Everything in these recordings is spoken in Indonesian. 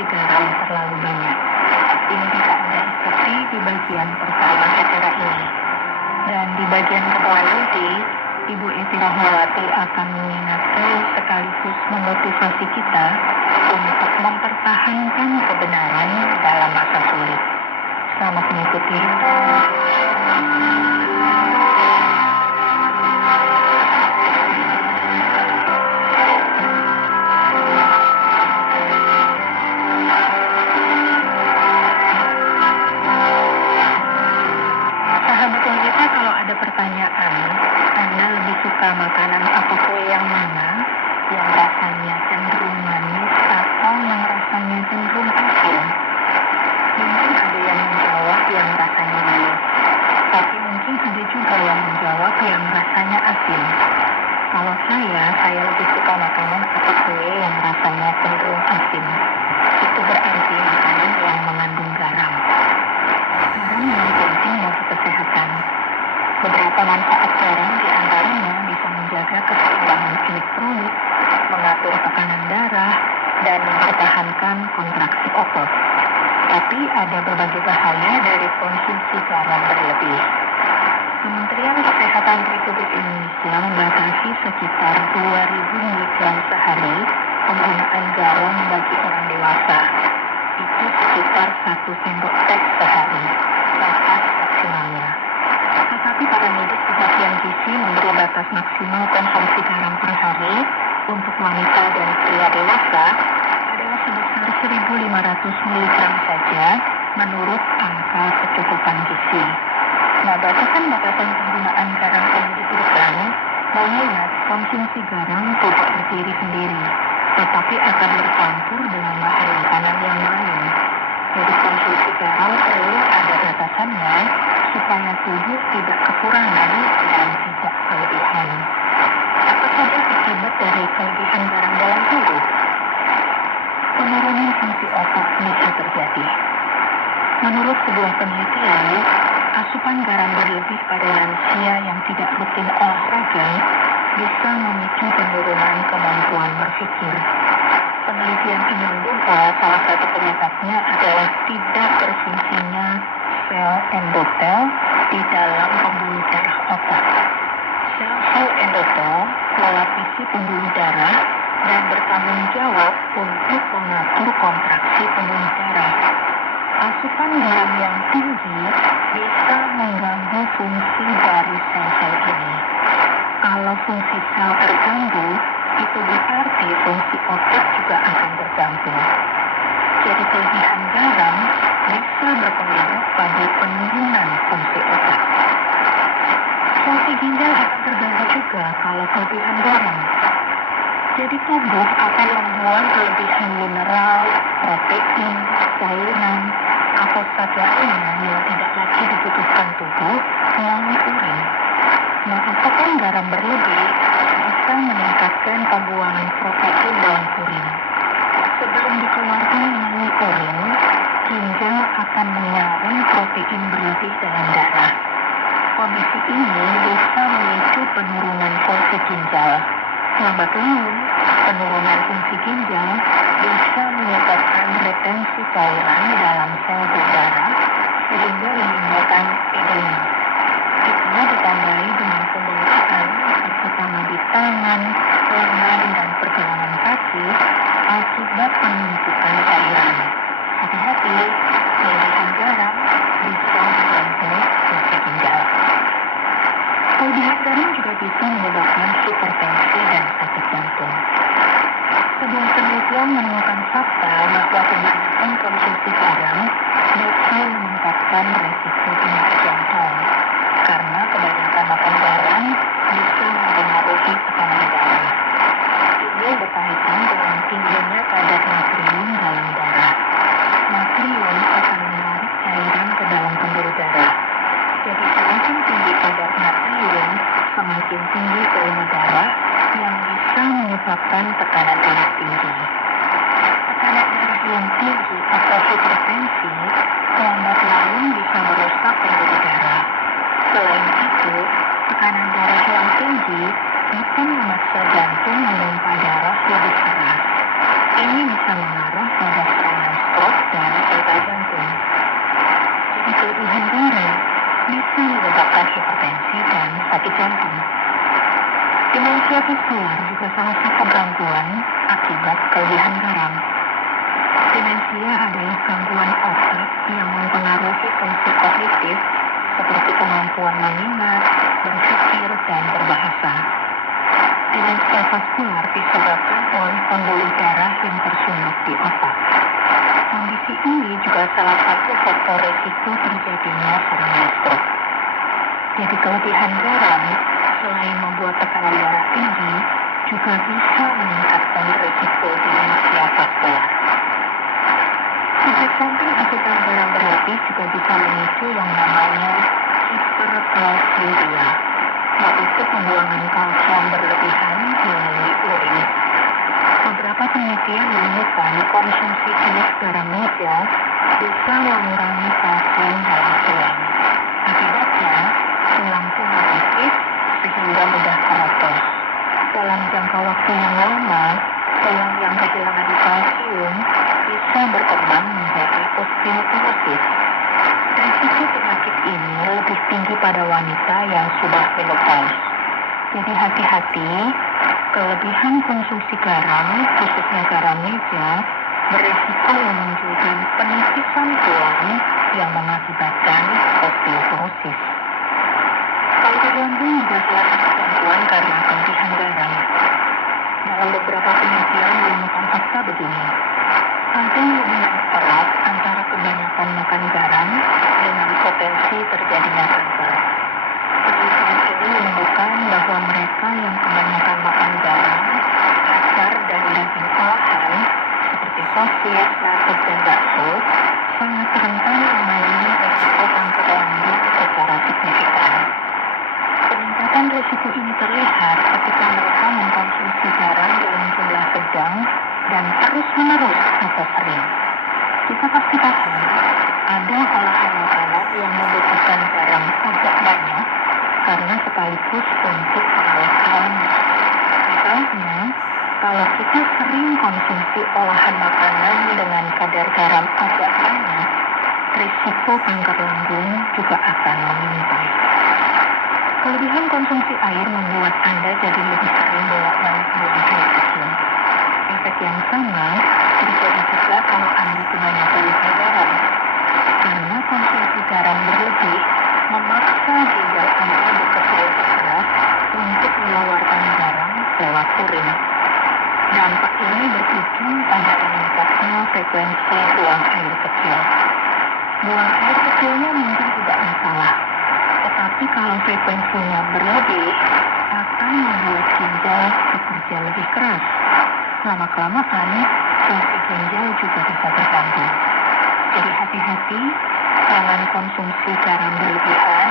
konsumsi garam terlalu banyak. Ini bisa Anda ikuti di bagian pertama acara ini. Dan di bagian kedua nanti, Ibu Eti Rahmawati akan mengingatkan sekaligus memotivasi kita untuk mempertahankan kebenaran dalam masa sulit. Selamat mengikuti. Sahabat wanita, kalau ada pertanyaan, Anda lebih suka makanan atau kue yang mana? Yang rasanya cenderung manis atau yang rasanya cenderung asin? Mungkin ada yang menjawab yang rasanya manis, tapi mungkin ada juga yang menjawab yang rasanya asin. Kalau saya lebih suka makanan atau kue yang rasanya cenderung asin. Itu berarti makanan yang mengandung garam. Garam yang penting bagi kesehatan. Beberapa manfaat garam diantaranya bisa menjaga keseimbangan elektrolit, mengatur tekanan darah, dan mempertahankan kontraksi otot. Tapi ada berbagai bahaya dari konsumsi garam berlebih. Kementerian Kesehatan Republik Indonesia membatasi sekitar 2.000 mg sehari penggunaan garam bagi orang dewasa. Itu sekitar 1 sendok teh sehari, batas maksimalnya. Tetapi para medis di bagian gizi memberi batas maksimal konsumsi garam per hari untuk wanita dan pria dewasa adalah sebesar 1.500 mg saja menurut angka kecukupan gizi. Nah, batasan-batasan penggunaan garam yang diberikan mengingat konsumsi garam tidak berdiri sendiri, tetapi akan bercampur dengan bahan makanan yang lain. Jadi konsumsi garam perlu ada batasannya supaya tubuh tidak kekurangan dan tidak kelebihan. Apa saja akibat dari kelebihan garam dalam tubuh? Penurunan fungsi otak bisa terjadi. Menurut sebuah penelitian, asupan garam berlebih pada lansia yang tidak rutin olahraga bisa memicu penurunan kemampuan berpikir. Penelitian ini menduga salah satu penyebabnya adalah tidak berfungsinya sel endotel di dalam pembuluh darah otak. Sel-sel endotel melapisi pembuluh darah dan bertanggung jawab untuk mengatur kontraksi pembuluh darah. Asupan garam yang tinggi bisa mengganggu fungsi dari sel-sel ini. Kalau fungsi sel terganggu, itu berarti fungsi otak juga akan terganggu. Jadi kelebihan garam bisa berpengaruh pada penurunan fungsi otak. Fungsi ginjal akan terganggu juga kalau kelebihan garam. Jadi tubuh akan membuang kelebihan mineral, protein, cairan, atau zat lainnya yang tidak lagi dibutuhkan tubuh melalui urin. Nah, asupan garam berlebih bisa meningkatkan pembuangan protein dalam urin. Sebelum dikeluarkan melalui urin, ginjal akan menyaring protein berlebih dalam darah. Kondisi ini bisa memicu penurunan fungsi ginjal. Lambat laun, penurunan fungsi ginjal bisa menyebabkan retensi cairan dalam sel darah sehingga menimbulkan edema. Edema ditandai dengan pembengkakan terutama di tangan, lengan, dan pergelangan kaki akibat penumpukan cairan. Hati-hati, kelebihan garam bisa mengganggu fungsi ginjal. Kelebihan garam juga bisa menyebabkan hipertensi dan sakit jantung. Sebuah penelitian menemukan fakta bahwa kebanyakan konsumsi garam bisa meningkatkan resiko penyakit jantung. Karena kebanyakan makan garam bisa mempengaruhi tekanan darah. Ini berkaitan dengan tingginya kadar natrium dalam darah. Natrium akan menarik cairan ke dalam pembuluh darah. Jadi semakin tinggi kadar natrium, semakin tinggi volume darah yang bisa menyebabkan tekanan darah tinggi. Tekanan darah yang tinggi atau hipertensi lambat laun bisa merusak pembuluh darah. Selain itu, tekanan darah yang tinggi akan memaksa jantung memompa darah lebih keras. Ini bisa mengarah pada serangan Demensia vaskular juga salah satu gangguan akibat kelebihan garam. Demensia adalah gangguan otak yang mempengaruhi fungsi kognitif seperti kemampuan mengingat, berpikir, dan berbahasa. Demensia vaskular disebabkan oleh pembuluh darah yang tersumbat di otak. Kondisi ini juga salah satu faktor risiko terjadinya serangan stroke. Jadi kelebihan garam selain membuat tekanan darah tinggi, juga bisa meningkatkan risiko demensia vaskular. Efek samping asupan garam berlebih juga bisa memicu yang namanya hiperkalsiuria, yaitu pembuangan kalsium berlebihan melalui urin. Beberapa penelitian menemukan konsumsi jenis garam meja bisa mengurangi kalsium dalam tulang. Akibatnya, tulang pun aktif sehingga mudah keropos. Dalam jangka waktu yang lama, tulang yang kehilangan kalsium bisa berkembang menjadi osteoporosis. Risiko penyakit ini lebih tinggi pada wanita yang sudah menopause. Jadi hati-hati, kelebihan konsumsi garam, khususnya garam meja, berisiko memunculkan penipisan tulang yang mengakibatkan osteoporosis. Kanker lambung juga salah satu gangguan karena kelebihan garam. Dalam beberapa penelitian menemukan fakta begini. Ada hubungan erat antara kebanyakan makan garam dengan potensi terjadinya kanker. Penelitian ini menemukan bahwa mereka yang kebanyakan makan garam, asar, dan daging olahan seperti sosis, lauk, dan bakso sangat rentan mengalami risiko kanker lambung secara signifikan. Peningkatan risiko ini terlihat ketika mereka mengkonsumsi garam dalam jumlah sedang dan terus-menerus atau sering. Kita pasti paham, ada olahan makanan yang membutuhkan garam agak banyak karena sekaligus untuk pengawet. Misalnya, kalau kita sering konsumsi olahan makanan dengan kadar garam agak banyak, risiko kanker lambung juga akan mengintai. Kelebihan konsumsi air membuat Anda jadi lebih sering bolak-balik buang air kecil. Efek yang sama terjadi juga kalau Anda kebanyakan makan garam. Karena konsumsi garam berlebih memaksa ginjal Anda bekerja keras untuk mengeluarkan garam lewat urin. Dampak ini berujung pada meningkatnya frekuensi buang air kecil. Buang air kecilnya mungkin tidak masalah, tetapi kalau frekuensinya berlebih, akan membuat ginjal bekerja lebih keras. Lama-kelamaan, fungsi ginjal juga bisa terganggu. Jadi hati-hati, jangan konsumsi garam berlebihan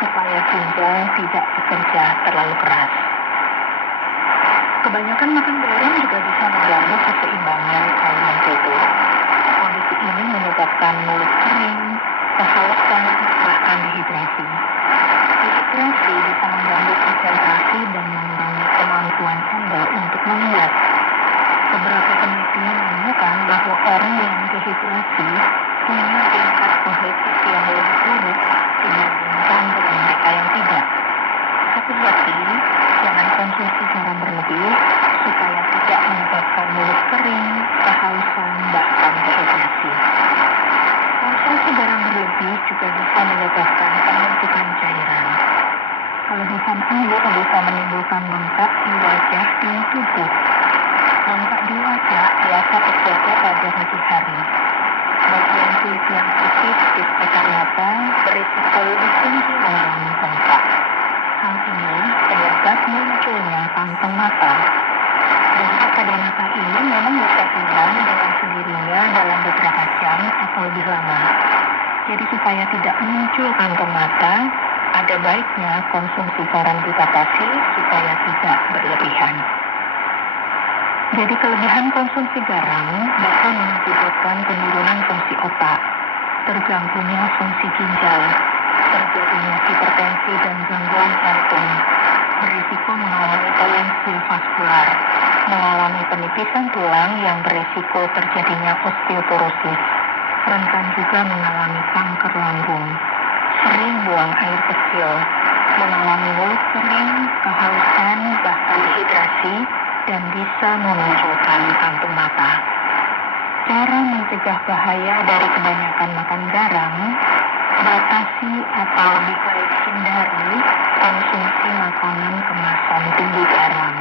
supaya ginjal tidak bekerja terlalu keras. Kebanyakan makan garam juga bisa mengganggu keseimbangan saluran tubuh. Kondisi ini menyebabkan mulut kering, kehausan, bahkan dehidrasi. Dehidrasi bisa mengganggu konsentrasi dan mengurangi kemampuan Anda untuk mengingat. Beberapa penelitian menemukan bahwa orang yang dehidrasi punya tingkat kognitif yang lebih buruk dibandingkan dengan mereka yang tidak. Hati-hati, jangan konsumsi garam berlebih supaya tidak menyebabkan mulut kering, kehausan, bahkan dehidrasi. Konsumsi garam berlebih juga bisa menyebabkan pembentukan cairan. Kelebihan ini bisa menimbulkan bengkak di wajah dan tubuh. Bengkak di wajah biasa terjadi pada pagi hari. Bagian kulit yang putih di sekitar mata berisiko lebih tinggi mengalami bengkak. Hal inilah penyebab munculnya kantong mata. Bengkak pada mata ini memang bisa hilang dengan sendirinya dalam beberapa jam atau lebih lama. Jadi supaya tidak muncul kantong mata, ada baiknya konsumsi garam dibatasi supaya tidak berlebihan. Jadi kelebihan konsumsi garam dapat mengakibatkan penurunan fungsi otak, terganggunya fungsi ginjal, terjadinya hipertensi dan gangguan jantung, berisiko mengalami demensia vaskular, mengalami penipisan tulang yang berisiko terjadinya osteoporosis, rentan juga mengalami kanker lambung, sering buang air kecil, mengalami mulut kering, kehausan, bahkan dehidrasi dan bisa memunculkan kantung mata. Cara mencegah bahaya dari kebanyakan makan garam: batasi atau lebih baik hindari konsumsi makanan kemasan tinggi garam.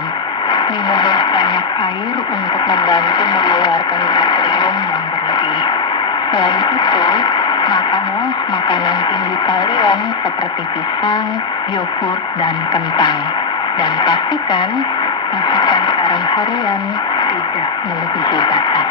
Minumlah banyak air untuk membantu mengeluarkan natrium yang berlebih. Selain itu, makanlah makanan tinggi kalium seperti pisang, yogurt, dan kentang. Dan pastikan asupan garam harian tidak melebihi batas.